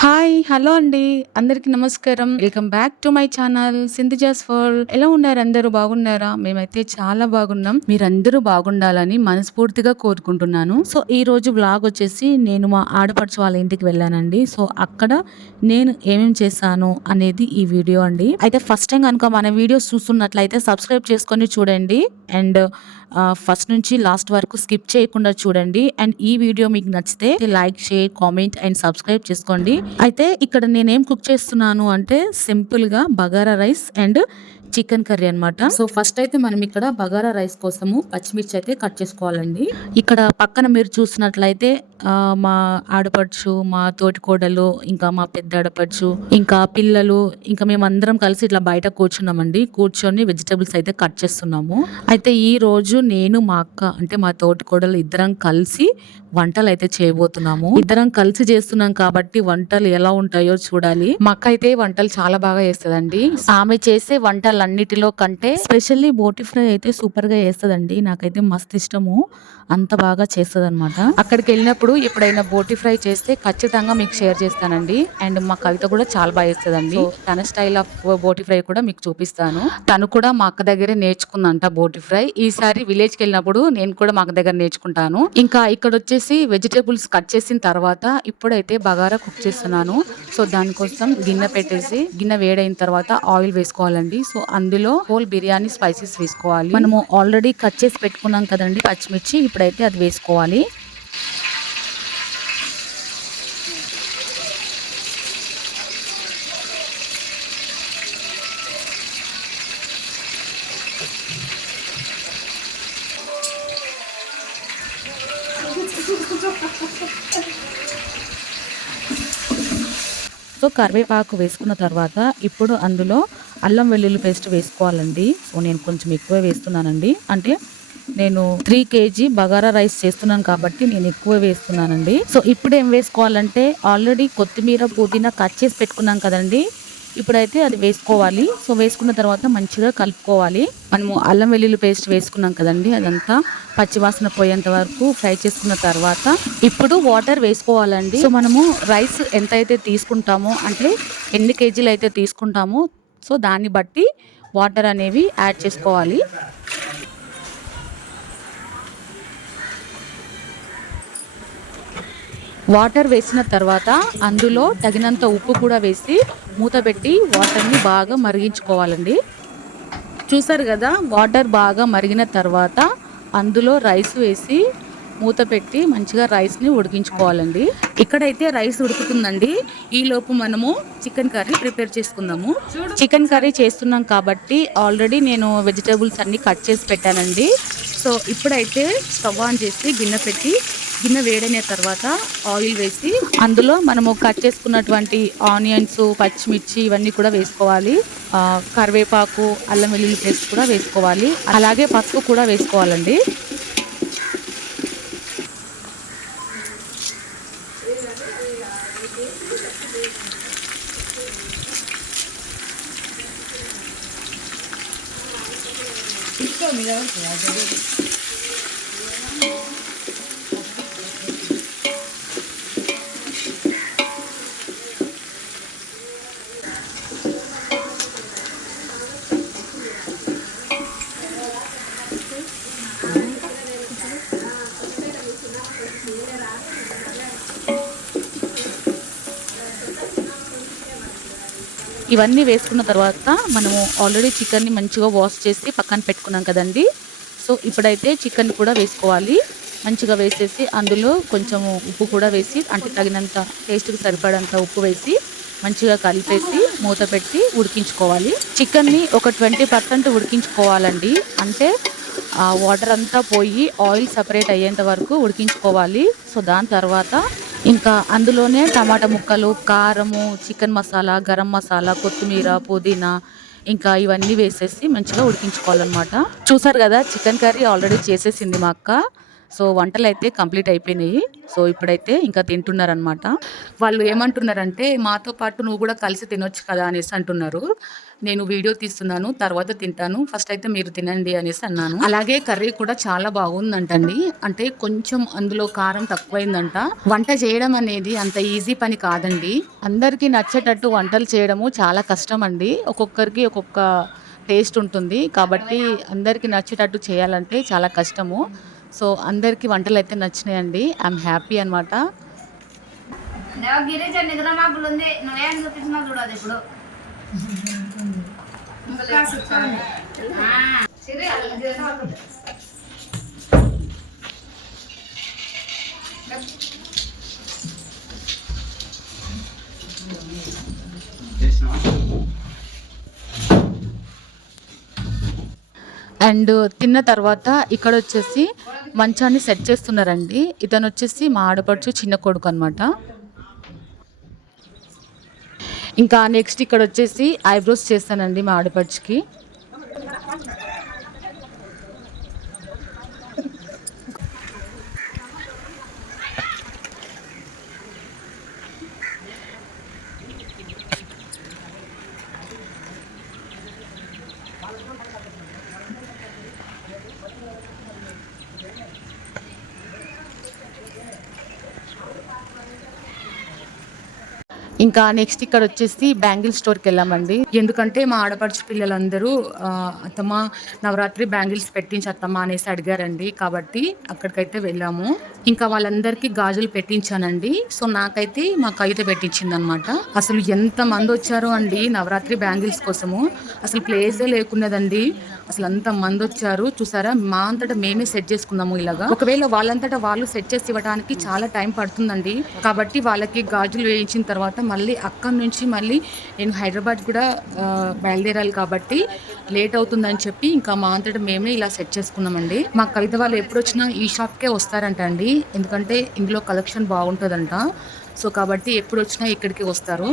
Hi hello అండి. అందరికి నమస్కారం. Welcome back to my channel సింధిజాస్ ఫర్. ఎలా ఉన్నారు అందరూ? బాగున్నారా? మేమైతే చాలా బాగున్నాం. మీరందరూ బాగుండాలని మనస్ఫూర్తిగా కోరుకుంటున్నాను. సో ఈ రోజు వ్లాగ్ వచ్చేసి నేను మా ఆడపడుచు వాళ్ళ ఇంటికి వెళ్ళానండి. సో అక్కడ నేను ఏమేం చేశాను అనేది ఈ వీడియో అండి. అయితే ఫస్ట్ టైం కనుక మన వీడియోస్ చూస్తున్నట్లయితే సబ్స్క్రైబ్ చేసుకొని చూడండి. అండ్ ఫస్ట్ నుంచి లాస్ట్ వరకు స్కిప్ చేయకుండా చూడండి. అండ్ ఈ వీడియో మీకు నచ్చితే like share comment and subscribe చేసుకోండి. అయితే ఇక్కడ నేనేం కుక్ చేస్తున్నాను అంటే సింపుల్గా bagara rice and chicken curry అన్నమాట. సో ఫస్ట్ అయితే మనం ఇక్కడ బగారా రైస్ కోసము పచ్చిమిర్చి అయితే కట్ చేసుకోవాలండి. ఇక్కడ పక్కన మీరు చూసినట్లయితే మా ఆడపడుచు మా తోటికోడలు ఇంకా మా పెద్ద ఆడపడుచు ఇంకా పిల్లలు ఇంకా మేము అందరం కలిసి ఇట్లా బయట కూర్చున్నామండి. కూర్చొని వెజిటబుల్స్ అయితే కట్ చేస్తున్నాము. అయితే ఈ రోజు నేను మా అక్క అంటే మా తోటికోడలు ఇద్దరం కలిసి వంటలు అయితే చేయబోతున్నాము. ఇద్దరం కలిసి చేస్తున్నాం కాబట్టి వంటలు ఎలా ఉంటాయో చూడాలి. మా అక్క అయితే వంటలు చాలా బాగా చేస్తదండి. ఆమె చేసే వంటలన్నిటిలో కంటే స్పెషల్లీ బోటి ఫ్రై అయితే సూపర్గా చేస్తదండి. నాకైతే మస్తు ఇష్టము. అంత బాగా చేస్తుంది అనమాట అక్కడికి వెళ్ళినప్పుడు ఎప్పుడైనా బోటి ఫ్రై చేస్తే ఖచ్చితంగా మీకు షేర్ చేస్తానండి. అండ్ మా కవిత కూడా చాలా బాగా చేస్తుందండి. తన స్టైల్ ఆఫ్ బోటి ఫ్రై కూడా మీకు చూపిస్తాను. తను కూడా మా అక్క దగ్గరే నేర్చుకుందంట బోటి ఫ్రై. ఈసారి విలేజ్కి వెళ్ళినప్పుడు నేను కూడా మా అక్క దగ్గర నేర్చుకుంటాను. ఇంకా ఇక్కడ వచ్చేసి వెజిటేబుల్స్ కట్ చేసిన తర్వాత ఇప్పుడైతే బగారా కుక్ చేస్తున్నాను. సో దానికోసం గిన్నె పెట్టేసి గిన్నె వేడైన తర్వాత ఆయిల్ వేసుకోవాలండి. సో అందులో హోల్ బిర్యానీ స్పైసెస్ వేసుకోవాలి. మనము ఆల్రెడీ కట్ చేసి పెట్టుకున్నాం కదండి పచ్చిమిర్చి. ఇప్పుడైతే అది వేసుకోవాలి. సో కరివేపాకు వేసుకున్న తర్వాత ఇప్పుడు అందులో అల్లం వెల్లుల్లి పేస్ట్ వేసుకోవాలండి. సో నేను కొంచెం ఎక్కువ వేస్తున్నానండి. అంటే నేను త్రీ కేజీ బగారా రైస్ చేస్తున్నాను కాబట్టి నేను ఎక్కువ వేస్తున్నానండి. సో ఇప్పుడు ఏం వేసుకోవాలంటే ఆల్రెడీ కొత్తిమీర పుదీనా కట్ చేసి పెట్టుకున్నాం కదండి. ఇప్పుడైతే అది వేసుకోవాలి. సో వేసుకున్న తర్వాత మంచిగా కలుపుకోవాలి. మనము అల్లం వెల్లుల్లి పేస్ట్ వేసుకున్నాం కదండి అదంతా పచ్చివాసన పోయేంత వరకు ఫ్రై చేసుకున్న తర్వాత ఇప్పుడు వాటర్ వేసుకోవాలండి. సో మనము రైస్ ఎంత అయితే తీసుకుంటామో అంటే ఎన్ని కేజీలు అయితే తీసుకుంటామో సో దాన్ని బట్టి వాటర్ అనేవి యాడ్ చేసుకోవాలి. వాటర్ వేసిన తర్వాత అందులో తగినంత ఉప్పు కూడా వేసి మూత పెట్టి వాటర్ని బాగా మరిగించుకోవాలండి. చూసారు కదా వాటర్ బాగా మరిగిన తర్వాత అందులో రైస్ వేసి మూత పెట్టి మంచిగా రైస్ని ఉడికించుకోవాలండి. ఇక్కడైతే రైస్ ఉడుకుతుందండి. ఈ లోపు మనము చికెన్ కర్రీ ప్రిపేర్ చేసుకుందాము. చికెన్ కర్రీ చేస్తున్నాం కాబట్టి ఆల్రెడీ నేను వెజిటేబుల్స్ అన్ని కట్ చేసి పెట్టానండి. సో ఇప్పుడైతే స్టవ్ ఆన్ చేసి గిన్నె పెట్టి గిన్నె వేడైన తర్వాత ఆయిల్ వేసి అందులో మనము కట్ చేసుకున్నటువంటి ఆనియన్స్ పచ్చిమిర్చి ఇవన్నీ కూడా వేసుకోవాలి. కరివేపాకు అల్లం వెల్లుల్లి పేస్ట్ కూడా వేసుకోవాలి. అలాగే పసుపు కూడా వేసుకోవాలండి. ఇవన్నీ వేసుకున్న తర్వాత మనము ఆల్రెడీ చికెన్ని మంచిగా వాష్ చేసి పక్కన పెట్టుకున్నాం కదండి. సో ఇప్పుడైతే చికెన్ కూడా వేసుకోవాలి. మంచిగా వేసేసి అందులో కొంచెము ఉప్పు కూడా వేసి అంటే తగినంత టేస్ట్కి సరిపడంత ఉప్పు వేసి మంచిగా కలిపేసి మూత పెట్టి ఉడికించుకోవాలి. చికెన్ని ఒక ట్వంటీ పర్సెంట్ ఉడికించుకోవాలండి. అంటే వాటర్ అంతా పోయి ఆయిల్ సపరేట్ అయ్యేంత వరకు ఉడికించుకోవాలి. సో దాని తర్వాత ఇంకా అందులోనే టమాటా ముక్కలు కారము చికెన్ మసాలా గరం మసాలా కొత్తిమీర పుదీనా ఇంకా ఇవన్నీ వేసేసి మంచిగా ఉడికించుకోవాలన్నమాట. చూసారు కదా చికెన్ కర్రీ ఆల్రెడీ చేసేసింది మా అక్క. సో వంటలు అయితే కంప్లీట్ అయిపోయినాయి. సో ఇప్పుడైతే ఇంకా తింటున్నారనమాట వాళ్ళు ఏమంటున్నారంటే మాతో పాటు నువ్వు కూడా కలిసి తినొచ్చు కదా అనేసి అంటున్నారు. నేను వీడియో తీస్తున్నాను తర్వాత తింటాను. ఫస్ట్ అయితే మీరు తినండి అనేసి అన్నాను. అలాగే కర్రీ కూడా చాలా బాగుందంటండి. అంటే కొంచెం అందులో కారం తక్కువైందంట. వంట చేయడం అనేది అంత ఈజీ పని కాదండి. అందరికీ నచ్చేటట్టు వంటలు చేయడము చాలా కష్టం అండి ఒక్కొక్కరికి ఒక్కొక్క టేస్ట్ ఉంటుంది. కాబట్టి అందరికీ నచ్చేటట్టు చేయాలంటే చాలా కష్టము. సో అందరికీ వంటలు అయితే నచ్చినాయండి. ఐఎమ్ హ్యాపీ అనమాట దేవ నిద్ర మాకులు ఉంది నువ్వేం చూపించినా చూడదు ఇప్పుడు ఇంకా సుఖం. ఆ, సిరి, అది చేసిన వాళ్ళు. అండ్ తిన్న తర్వాత ఇక్కడ వచ్చేసి మంచాన్ని సెట్ చేస్తున్నారండి. ఇతను వచ్చేసి మా ఆడపడుచు చిన్న కొడుకు అనమాట ఇంకా నెక్స్ట్ ఇక్కడ వచ్చేసి ఐబ్రోస్ చేస్తానండి మా ఆడపడుచుకి. ఇంకా నెక్స్ట్ ఇక్కడ వచ్చేసి బ్యాంగిల్ స్టోర్కి వెళ్ళామండి. ఎందుకంటే మా ఆడపడుచు పిల్లలందరూ అత్తమ్మ నవరాత్రి బ్యాంగిల్స్ పెట్టించి అత్తమ్మ అనేసి అడిగారండి. కాబట్టి అక్కడికైతే వెళ్ళాము. ఇంకా వాళ్ళందరికీ గాజులు పెట్టించానండి. సో నాకైతే మా కవిత పెట్టించింది అనమాట అసలు ఎంత మంది వచ్చారో అండి నవరాత్రి బ్యాంగిల్స్ కోసము. అసలు ప్లేసే లేకున్నదండి. అసలు అంత మంది వచ్చారు. చూసారా? మా అంతటా మేమే సెట్ చేసుకున్నాము ఇలాగా. ఒకవేళ వాళ్ళంతటా వాళ్ళు సెట్ చేసి ఇవ్వడానికి చాలా టైం పడుతుందండి. కాబట్టి వాళ్ళకి గాజులు వేయించిన తర్వాత మళ్ళీ అక్కడి నుంచి మళ్ళీ నేను హైదరాబాద్ కూడా బయలుదేరాలి కాబట్టి లేట్ అవుతుందని చెప్పి ఇంకా మా అంతటా మేమే ఇలా సెట్ చేసుకున్నామండి. మా కవిత వాళ్ళు ఎప్పుడు వచ్చినా ఈ షాప్కే వస్తారంట అండి. ఎందుకంటే ఇందులో కలెక్షన్ బాగుంటుందంట. సో కాబట్టి ఎప్పుడు వచ్చినా ఇక్కడికి వస్తారు.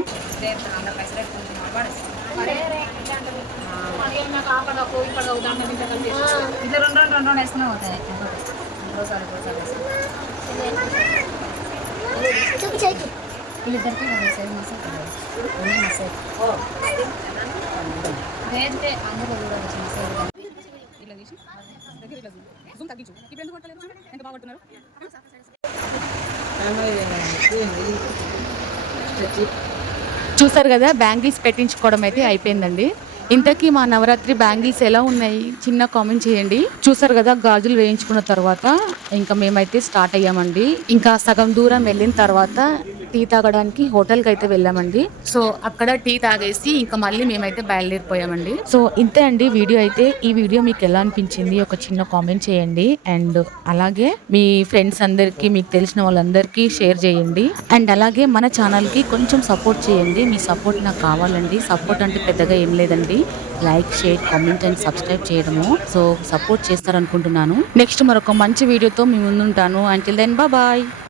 ఇట్లా రెండు రెండు రెండు రెండు వేసుకునే పోతాయి. వీళ్ళిద్దరికి కదా ఓన్లీ మసాలా రేతే అందరూ కూడా వచ్చి మసాలా ఇలా తీసి దగ్గర ఇలా జూమ్ తగ్గించు ఇప్పుడు ఎందుకు కొట్టలేదు ఎంత బాగుంటున్నారు చూసారు కదా బ్యాంగిల్స్ పెట్టించుకోవడం అయితే అయిపోయిందండి. ఇంతకీ మా నవరాత్రి బ్యాంగిల్స్ ఎలా ఉన్నాయి? చిన్న కామెంట్ చేయండి. చూసారు కదా గాజులు వేయించుకున్న తర్వాత ఇంకా మేమైతే స్టార్ట్ అయ్యామండి. ఇంకా సగం దూరం వెళ్ళిన తర్వాత టీ తాగడానికి హోటల్కి అయితే వెళ్ళామండి. సో అక్కడ టీ తాగేసి ఇంకా మళ్ళీ మేమైతే బయలుదేరిపోయామండి. సో ఇంతే అండి వీడియో అయితే. ఈ వీడియో మీకు ఎలా అనిపించింది? ఒక చిన్న కామెంట్ చేయండి. అండ్ అలాగే మీ ఫ్రెండ్స్ అందరికీ మీకు తెలిసిన వాళ్ళందరికీ షేర్ చేయండి. అండ్ అలాగే మన ఛానల్కి కొంచెం సపోర్ట్ చేయండి. మీ సపోర్ట్ నాకు కావాలండి. సపోర్ట్ అంటే పెద్దగా ఏం లేదండి. Like share comment and subscribe చేయడము. సో సపోర్ట్ చేస్తారనుకుంటున్నాను. నెక్స్ట్ మరొక మంచి వీడియోతో మీ ముందుంటాను. Until then bye